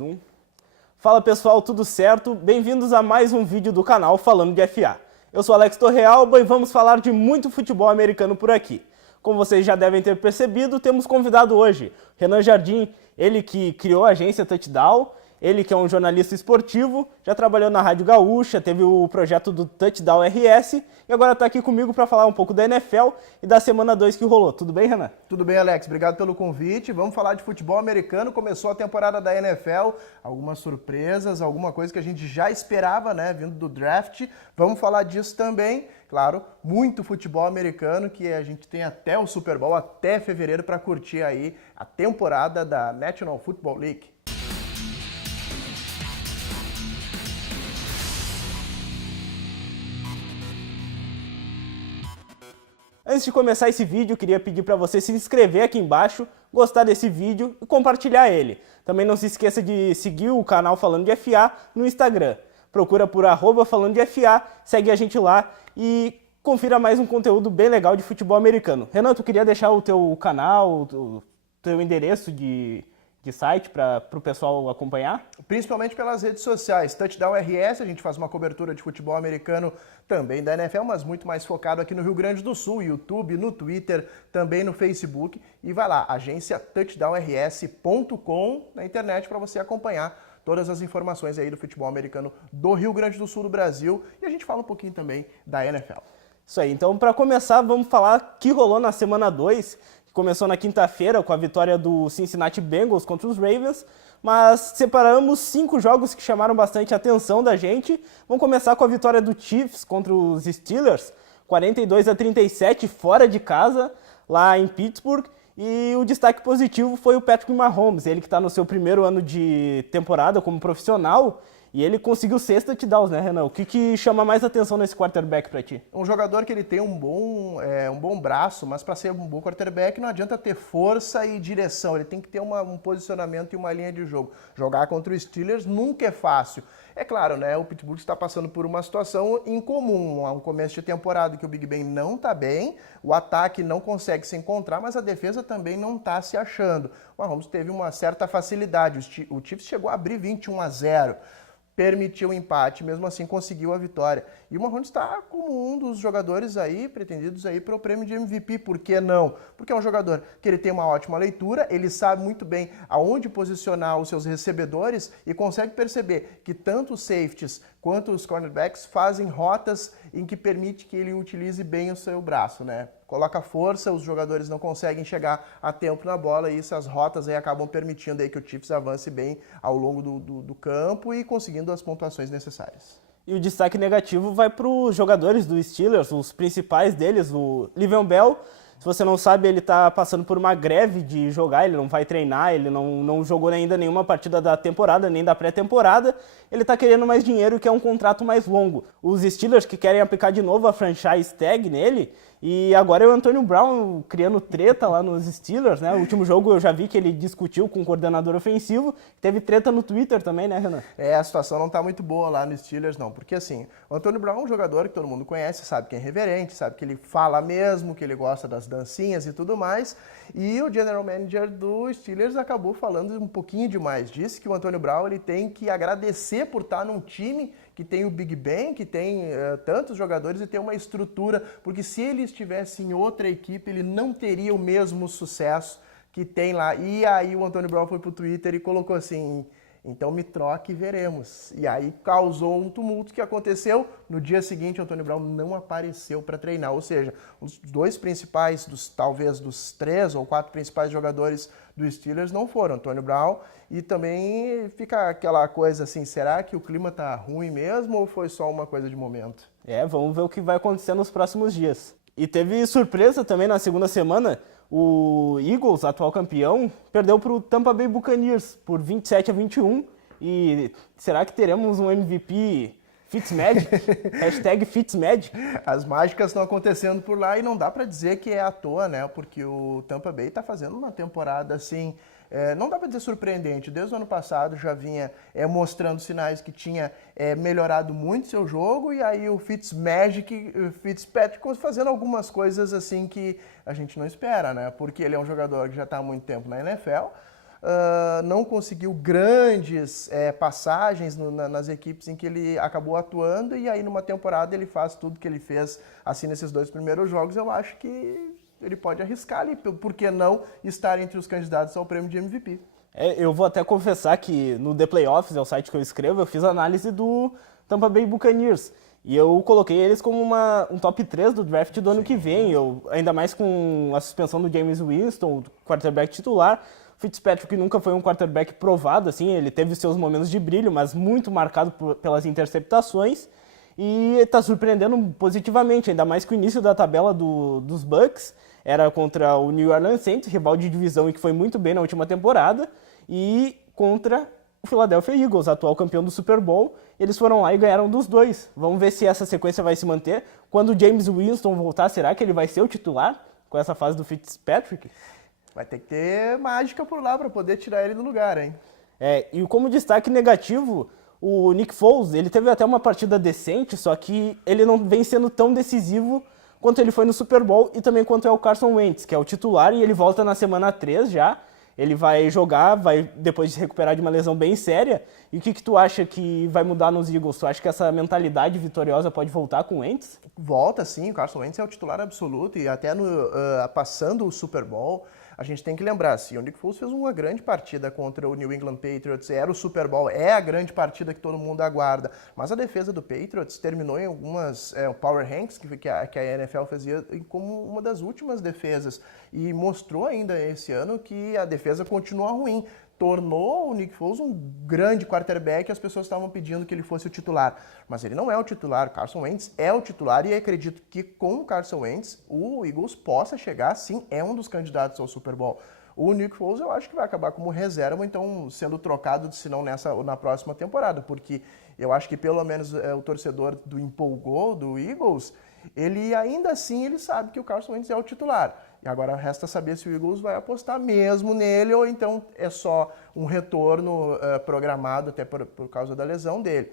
Um. Fala pessoal, tudo certo? Bem-vindos a mais um vídeo do canal Falando de FA. Eu sou Alex Torrealba e vamos falar de muito futebol americano por aqui. Como vocês já devem ter percebido, temos convidado hoje Renan Jardim, ele que criou a agência Touchdown, ele que é um jornalista esportivo, já trabalhou na Rádio Gaúcha, teve o projeto do Touchdown RS e agora está aqui comigo para falar um pouco da NFL e da semana 2 que rolou. Tudo bem, Renan? Tudo bem, Alex. Obrigado pelo convite. Vamos falar de futebol americano. Começou a temporada da NFL, algumas surpresas, alguma coisa que a gente já esperava, né, vindo do draft. Vamos falar disso também. Claro, muito futebol americano que a gente tem até o Super Bowl, até fevereiro, para curtir aí a temporada da National Football League. Antes de começar esse vídeo, eu queria pedir para você se inscrever aqui embaixo, gostar desse vídeo e compartilhar ele. Também não se esqueça de seguir o canal Falando de FA no Instagram. Procura por @Falando de FA, segue a gente lá e confira mais um conteúdo bem legal de futebol americano. Renan, tu queria deixar o teu canal, o teu endereço de site para o pessoal acompanhar? Principalmente pelas redes sociais. Touchdown RS, a gente faz uma cobertura de futebol americano também da NFL, mas muito mais focado aqui no Rio Grande do Sul, YouTube, no Twitter, também no Facebook. E vai lá, agência touchdownrs.com na internet para você acompanhar todas as informações aí do futebol americano do Rio Grande do Sul do Brasil. E a gente fala um pouquinho também da NFL. Isso aí, então para começar vamos falar que rolou na semana 2, que começou na quinta-feira com a vitória do Cincinnati Bengals contra os Ravens, mas separamos 5 jogos que chamaram bastante a atenção da gente. Vamos começar com a vitória do Chiefs contra os Steelers, 42-37 fora de casa, lá em Pittsburgh, e o destaque positivo foi o Patrick Mahomes, ele que está no seu primeiro ano de temporada como profissional, e ele conseguiu 6 touchdowns, né, Renan? O que chama mais atenção nesse quarterback pra ti? Um jogador que ele tem um bom braço, mas para ser um bom quarterback não adianta ter força e direção. Ele tem que ter um posicionamento e uma linha de jogo. Jogar contra o Steelers nunca é fácil. É claro, né? O Pittsburgh está passando por uma situação incomum. Há um começo de temporada que o Big Ben não está bem, o ataque não consegue se encontrar, mas a defesa também não está se achando. O Mahomes teve uma certa facilidade. O Chiefs chegou a abrir 21-0. Permitiu o empate, mesmo assim conseguiu a vitória. E o Mahomes está como um dos jogadores aí, pretendidos aí para o prêmio de MVP. Por que não? Porque é um jogador que ele tem uma ótima leitura, ele sabe muito bem aonde posicionar os seus recebedores e consegue perceber que tanto os safeties quanto os cornerbacks fazem rotas em que permite que ele utilize bem o seu braço, né? Coloca força, os jogadores não conseguem chegar a tempo na bola e essas rotas aí acabam permitindo aí que o Chiefs avance bem ao longo do campo e conseguindo as pontuações necessárias. E o destaque negativo vai para os jogadores do Steelers, os principais deles, o Le'Veon Bell. Se você não sabe, ele está passando por uma greve de jogar, ele não vai treinar, ele não jogou ainda nenhuma partida da temporada, nem da pré-temporada. Ele está querendo mais dinheiro, que é um contrato mais longo. Os Steelers que querem aplicar de novo a franchise tag nele, e agora é o Antonio Brown criando treta lá nos Steelers, né? O último jogo eu já vi que ele discutiu com o coordenador ofensivo, teve treta no Twitter também, né, Renan? A situação não está muito boa lá nos Steelers, não, porque assim, o Antonio Brown é um jogador que todo mundo conhece, sabe que é irreverente, sabe que ele fala mesmo, que ele gosta das dancinhas e tudo mais, e o general manager do Steelers acabou falando um pouquinho demais. Disse que o Antonio Brown ele tem que agradecer por estar num time que tem o Big Ben, que tem tantos jogadores e tem uma estrutura, porque se ele estivesse em outra equipe, ele não teria o mesmo sucesso que tem lá. E aí o Antonio Brown foi pro Twitter e colocou assim: então me troque e veremos. E aí causou um tumulto que aconteceu. No dia seguinte, o Antonio Brown não apareceu para treinar. Ou seja, os dois principais, talvez dos 3 ou 4 principais jogadores do Steelers não foram, Antonio Brown. E também fica aquela coisa assim, será que o clima tá ruim mesmo ou foi só uma coisa de momento? Vamos ver o que vai acontecer nos próximos dias. E teve surpresa também na segunda semana. O Eagles, atual campeão, perdeu para o Tampa Bay Buccaneers por 27-21. E será que teremos um MVP Fitzmagic? Hashtag Fitzmagic? As mágicas estão acontecendo por lá e não dá para dizer que é à toa, né? Porque o Tampa Bay está fazendo uma temporada assim, não dá para dizer surpreendente. Desde o ano passado já vinha mostrando sinais que tinha melhorado muito seu jogo, e aí o Fitzpatrick fazendo algumas coisas assim que a gente não espera, né? Porque ele é um jogador que já está há muito tempo na NFL, não conseguiu grandes passagens nas equipes em que ele acabou atuando, e aí numa temporada ele faz tudo que ele fez assim nesses 2 primeiros jogos. Eu acho que ele pode arriscar ali, por que não estar entre os candidatos ao prêmio de MVP. Eu vou até confessar que no The Playoffs, é o site que eu escrevo, eu fiz análise do Tampa Bay Buccaneers. E eu coloquei eles como um top 3 do draft do ano que vem. Ainda mais com a suspensão do James Winston, o quarterback titular. Fitzpatrick nunca foi um quarterback provado, assim, ele teve seus momentos de brilho, mas muito marcado pelas interceptações. E está surpreendendo positivamente, ainda mais que o início da tabela dos Bucs era contra o New Orleans Saints, rival de divisão e que foi muito bem na última temporada, e contra o Philadelphia Eagles, atual campeão do Super Bowl. Eles foram lá e ganharam dos dois. Vamos ver se essa sequência vai se manter. Quando o James Winston voltar, será que ele vai ser o titular com essa fase do Fitzpatrick? Vai ter que ter mágica por lá para poder tirar ele do lugar, hein? E como destaque negativo, o Nick Foles, ele teve até uma partida decente, só que ele não vem sendo tão decisivo quanto ele foi no Super Bowl e também quanto é o Carson Wentz, que é o titular, e ele volta na semana 3 já. Ele vai jogar, vai depois de se recuperar de uma lesão bem séria. E o que tu acha que vai mudar nos Eagles? Tu acha que essa mentalidade vitoriosa pode voltar com o Wentz? Volta sim, o Carson Wentz é o titular absoluto, e até passando o Super Bowl, a gente tem que lembrar, sim, o Nick Foles fez uma grande partida contra o New England Patriots, era o Super Bowl, é a grande partida que todo mundo aguarda, mas a defesa do Patriots terminou em algumas Power Ranks que a NFL fazia como uma das últimas defesas, e mostrou ainda esse ano que a defesa continua ruim. Tornou o Nick Foles um grande quarterback e as pessoas estavam pedindo que ele fosse o titular. Mas ele não é o titular, o Carson Wentz é o titular, e acredito que com o Carson Wentz o Eagles possa chegar, sim, é um dos candidatos ao Super Bowl. O Nick Foles eu acho que vai acabar como reserva, então sendo trocado, se não na próxima temporada, porque eu acho que pelo menos o torcedor do empolgou, do Eagles, ele ainda assim ele sabe que o Carson Wentz é o titular. E agora resta saber se o Eagles vai apostar mesmo nele ou então é só um retorno programado até por causa da lesão dele.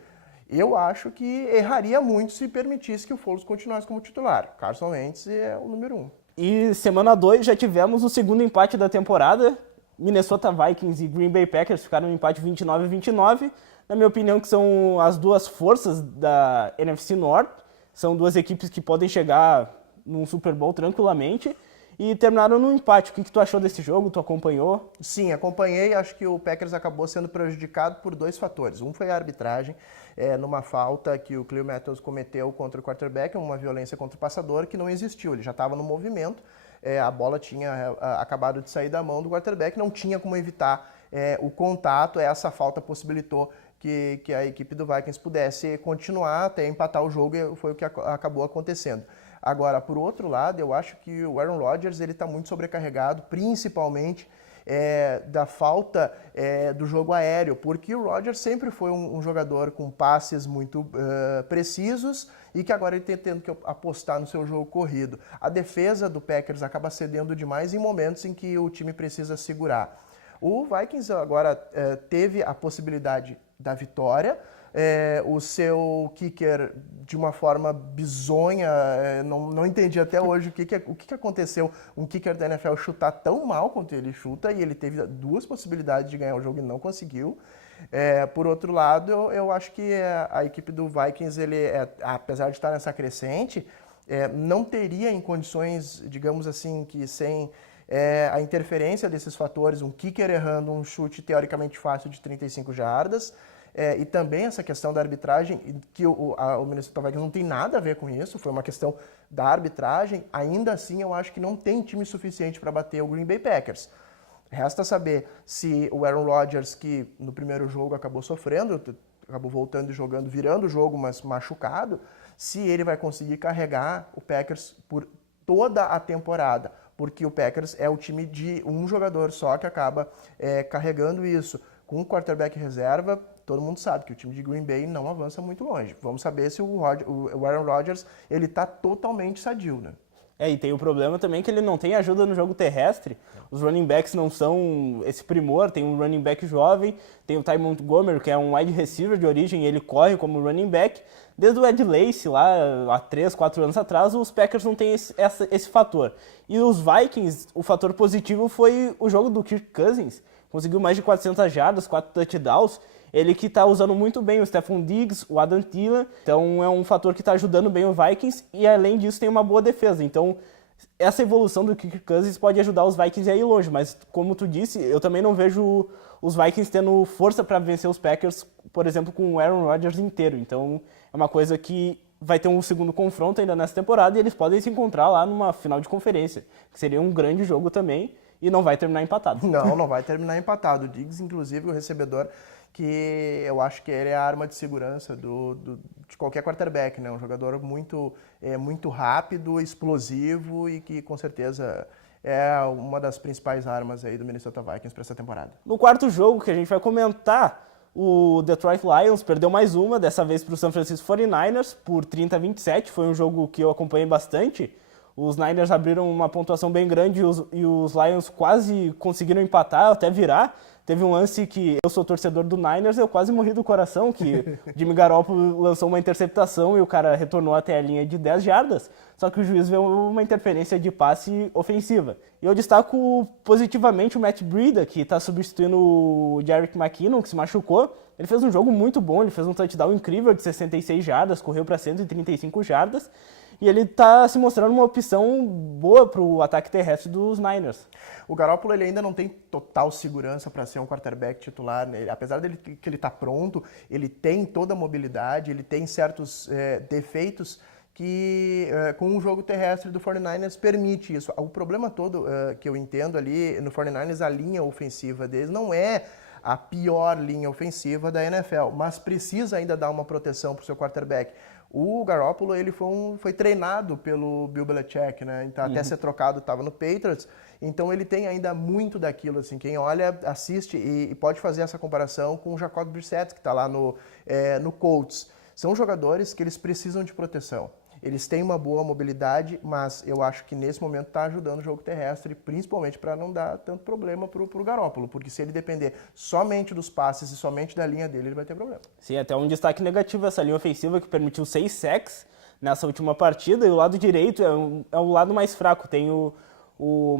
Eu acho que erraria muito se permitisse que o Foles continuasse como titular. Carson Wentz é o número 1. E semana 2 já tivemos o segundo empate da temporada. Minnesota Vikings e Green Bay Packers ficaram no empate 29-29. Na minha opinião, que são as duas forças da NFC North. São duas equipes que podem chegar num Super Bowl tranquilamente. E terminaram no empate. O que tu achou desse jogo? Tu acompanhou? Sim, acompanhei. Acho que o Packers acabou sendo prejudicado por 2 fatores. Um foi a arbitragem, numa falta que o Cleo Matthews cometeu contra o quarterback, uma violência contra o passador que não existiu. Ele já estava no movimento, a bola tinha acabado de sair da mão do quarterback, não tinha como evitar o contato. Essa falta possibilitou que a equipe do Vikings pudesse continuar até empatar o jogo, e foi o que acabou acontecendo. Agora, por outro lado, eu acho que o Aaron Rodgers está muito sobrecarregado, principalmente da falta do jogo aéreo, porque o Rodgers sempre foi um jogador com passes muito precisos e que agora ele está tendo que apostar no seu jogo corrido. A defesa do Packers acaba cedendo demais em momentos em que o time precisa segurar. O Vikings agora teve a possibilidade da vitória. O seu kicker, de uma forma bizonha, não entendi até hoje o que aconteceu, um kicker da NFL chutar tão mal quanto ele chuta, e ele teve 2 possibilidades de ganhar o jogo e não conseguiu. Por outro lado, eu acho que a equipe do Vikings, apesar de estar nessa crescente, não teria em condições, digamos assim, que sem a interferência desses fatores, um kicker errando um chute teoricamente fácil de 35 jardas, e também essa questão da arbitragem, que o Minnesota Vikings não tem nada a ver com isso, foi uma questão da arbitragem. Ainda assim, eu acho que não tem time suficiente para bater o Green Bay Packers. Resta saber se o Aaron Rodgers, que no primeiro jogo acabou sofrendo, acabou voltando e jogando, virando o jogo, mas machucado, se ele vai conseguir carregar o Packers por toda a temporada, porque o Packers é o time de um jogador só que acaba carregando isso. Com o quarterback reserva, todo mundo sabe que o time de Green Bay não avança muito longe. Vamos saber se o Aaron Rodgers está totalmente sadio, né? E tem o problema também que ele não tem ajuda no jogo terrestre. Os running backs não são esse primor. Tem um running back jovem, tem o Ty Montgomery, que é um wide receiver de origem, e ele corre como running back. Desde o Ed Lacy, lá há 3, 4 anos atrás, os Packers não têm esse fator. E os Vikings, o fator positivo foi o jogo do Kirk Cousins, conseguiu mais de 400 jardas, 4 touchdowns. Ele que está usando muito bem o Stephon Diggs, o Adam Thielen, então é um fator que está ajudando bem o Vikings e além disso tem uma boa defesa. Então essa evolução do Kirk Cousins pode ajudar os Vikings a ir longe, mas como tu disse, eu também não vejo os Vikings tendo força para vencer os Packers, por exemplo, com o Aaron Rodgers inteiro. Então é uma coisa que vai ter um segundo confronto ainda nessa temporada e eles podem se encontrar lá numa final de conferência, que seria um grande jogo também e não vai terminar empatado. Não vai terminar empatado. O Diggs, inclusive, o recebedor, que eu acho que ele é a arma de segurança de qualquer quarterback, né? Um jogador muito rápido, explosivo e que com certeza é uma das principais armas aí do Minnesota Vikings para essa temporada. No quarto jogo que a gente vai comentar, o Detroit Lions perdeu mais uma, dessa vez para o San Francisco 49ers, por 30-27. Foi um jogo que eu acompanhei bastante. Os Niners abriram uma pontuação bem grande e os Lions quase conseguiram empatar, até virar. Teve um lance que eu sou torcedor do Niners, eu quase morri do coração, que o Jimmy Garoppolo lançou uma interceptação e o cara retornou até a linha de 10 jardas, só que o juiz viu uma interferência de passe ofensiva. E eu destaco positivamente o Matt Breida, que está substituindo o Jerick McKinnon, que se machucou. Ele fez um jogo muito bom, ele fez um touchdown incrível de 66 jardas, correu para 135 jardas, e ele está se mostrando uma opção boa para o ataque terrestre dos Niners. O Garoppolo ele ainda não tem total segurança para ser um quarterback titular, né? Apesar dele que ele está pronto, ele tem toda a mobilidade, ele tem certos defeitos que com o jogo terrestre do 49ers permite isso. O problema todo que eu entendo ali no 49ers, a linha ofensiva deles não é a pior linha ofensiva da NFL, mas precisa ainda dar uma proteção para o seu quarterback. O Garoppolo ele foi treinado pelo Bill Belichick, né? Então, até ser trocado estava no Patriots, então ele tem ainda muito daquilo, assim, quem olha, assiste e pode fazer essa comparação com o Jacob Brissett, que está lá no Colts. São jogadores que eles precisam de proteção. Eles têm uma boa mobilidade, mas eu acho que nesse momento está ajudando o jogo terrestre, principalmente para não dar tanto problema para o Garoppolo, porque se ele depender somente dos passes e somente da linha dele, ele vai ter problema. Sim, até um destaque negativo essa linha ofensiva que permitiu 6 sacks nessa última partida, e o lado direito é o lado mais fraco. Tem o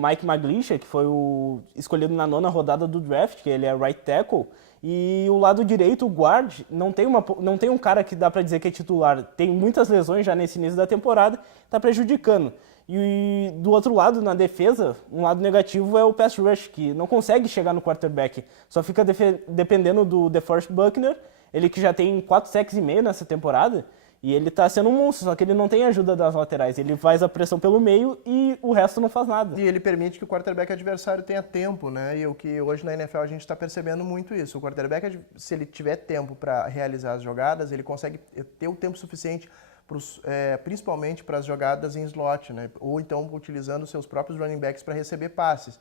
Mike McGlinchey, que foi o escolhido na 9ª rodada do draft, que ele é right tackle, e o lado direito, o guard, não tem um cara que dá pra dizer que é titular. Tem muitas lesões já nesse início da temporada, tá prejudicando. E do outro lado, na defesa, um lado negativo é o pass rush, que não consegue chegar no quarterback. Só fica dependendo do DeForest Buckner, ele que já tem 4 sacks e meio nessa temporada, e ele tá sendo um monstro, só que ele não tem ajuda das laterais. Ele faz a pressão pelo meio e o resto não faz nada. E ele permite que o quarterback adversário tenha tempo, né? E o que hoje na NFL a gente está percebendo muito isso. O quarterback, se ele tiver tempo para realizar as jogadas, ele consegue ter o tempo suficiente principalmente para as jogadas em slot, né? Ou então utilizando seus próprios running backs para receber passes.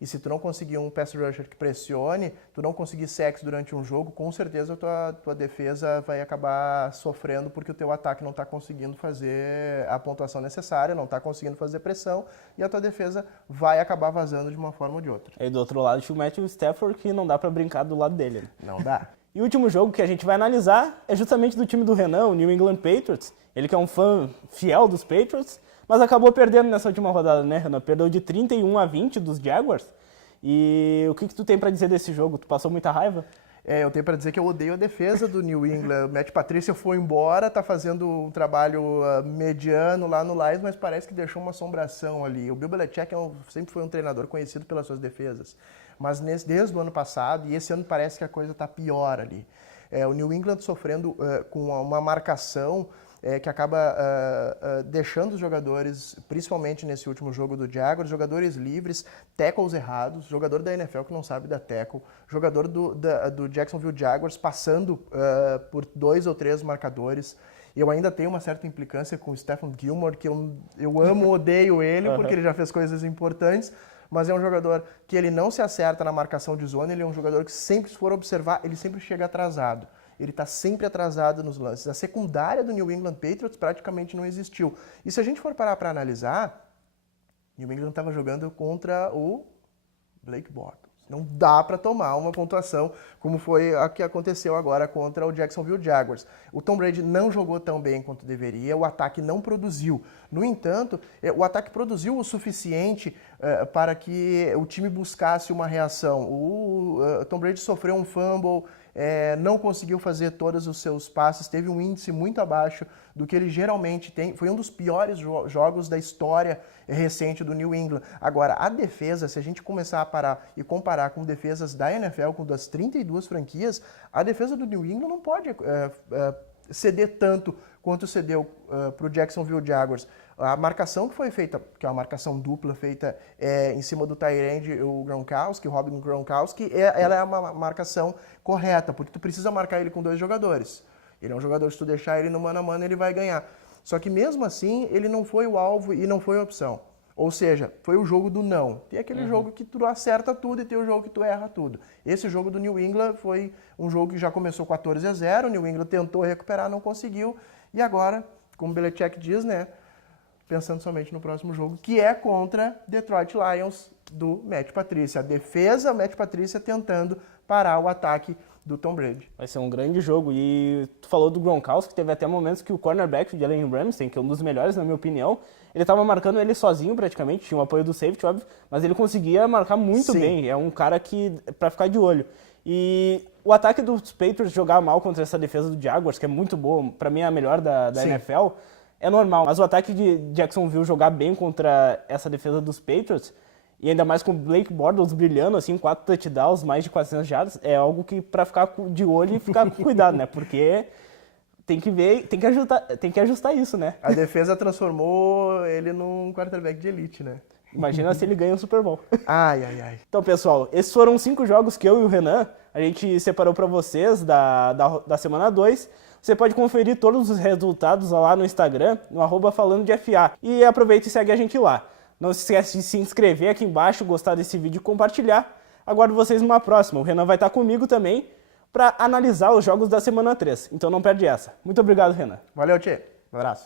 E se tu não conseguir um pass rusher que pressione, tu não conseguir sacks durante um jogo, com certeza a tua defesa vai acabar sofrendo porque o teu ataque não está conseguindo fazer a pontuação necessária, não está conseguindo fazer pressão e a tua defesa vai acabar vazando de uma forma ou de outra. E do outro lado, o Matthew Stafford, que não dá para brincar do lado dele. Né? Não dá. E o último jogo que a gente vai analisar é justamente do time do Renan, o New England Patriots. Ele que é um fã fiel dos Patriots, mas acabou perdendo nessa última rodada, né, Renan? Perdeu de 31-20 dos Jaguars. E o que tu tem pra dizer desse jogo? Tu passou muita raiva? Eu tenho pra dizer que eu odeio a defesa do New England. O Matt Patricia foi embora, tá fazendo um trabalho mediano lá no Lions, mas parece que deixou uma assombração ali. O Bill Belichick sempre foi um treinador conhecido pelas suas defesas. Mas desde o ano passado, e esse ano parece que a coisa tá pior ali. O New England sofrendo com uma marcação que acaba deixando os jogadores, principalmente nesse último jogo do Jaguars, jogadores livres, tackles errados, jogador da NFL que não sabe dar tackle, jogador do Jacksonville Jaguars passando por 2 ou 3 marcadores. Eu ainda tenho uma certa implicância com o Stephon Gilmore, que eu amo, odeio ele, porque ele já fez coisas importantes, mas é um jogador que ele não se acerta na marcação de zona, ele é um jogador que sempre, se for observar, ele sempre chega atrasado. Ele está sempre atrasado nos lances. A secundária do New England Patriots praticamente não existiu. E se a gente for parar para analisar, New England estava jogando contra o Blake Bortles. Não dá para tomar uma pontuação como foi a que aconteceu agora contra o Jacksonville Jaguars. O Tom Brady não jogou tão bem quanto deveria, o ataque não produziu. No entanto, o ataque produziu o suficiente para que o time buscasse uma reação. O Tom Brady sofreu um fumble, não conseguiu fazer todos os seus passes, teve um índice muito abaixo do que ele geralmente tem. Foi um dos piores jogos da história recente do New England. Agora, a defesa, se a gente começar a parar e comparar com defesas da NFL, com das 32 franquias, a defesa do New England não pode ceder tanto quanto cedeu para o Jacksonville Jaguars. A marcação que foi feita, que é uma marcação dupla feita em cima do tight end, o Gronkowski, o Robin Gronkowski, ela é uma marcação correta, porque tu precisa marcar ele com 2 jogadores. Ele é um jogador, se tu deixar ele no mano a mano, ele vai ganhar. Só que mesmo assim, ele não foi o alvo e não foi a opção. Ou seja, foi o jogo do não. Tem aquele jogo que tu acerta tudo e tem o jogo que tu erra tudo. Esse jogo do New England foi um jogo que já começou 14-0, o New England tentou recuperar, não conseguiu. E agora, como o Belichick diz, né, pensando somente no próximo jogo, que é contra Detroit Lions do Matt Patricia. A defesa, Matt Patricia tentando parar o ataque do Tom Brady. Vai ser um grande jogo. E tu falou do Gronkowski, que teve até momentos que o cornerback de Jalen Ramsey, que é um dos melhores na minha opinião, ele estava marcando ele sozinho praticamente, tinha o apoio do safety, óbvio, mas ele conseguia marcar muito bem. É um cara que, pra ficar de olho. E o ataque dos Patriots jogar mal contra essa defesa do Jaguars, que é muito boa, pra mim é a melhor da NFL, é normal. Mas o ataque de Jacksonville jogar bem contra essa defesa dos Patriots, e ainda mais com o Blake Bortles brilhando, assim, 4 touchdowns, mais de 400 jardas, é algo que pra ficar de olho e ficar com cuidado, né? Porque tem que ver, tem que ajustar isso, né? A defesa transformou ele num quarterback de elite, né? Imagina se ele ganha o Super Bowl. Ai, ai, ai. Então, pessoal, esses foram 5 jogos que eu e o Renan, a gente separou pra vocês da semana 2. Você pode conferir todos os resultados lá no Instagram, no @falandodefa. E aproveita e segue a gente lá. Não se esquece de se inscrever aqui embaixo, gostar desse vídeo e compartilhar. Aguardo vocês numa próxima. O Renan vai estar comigo também para analisar os jogos da semana 3. Então não perde essa. Muito obrigado, Renan. Valeu, Tchê. Um abraço.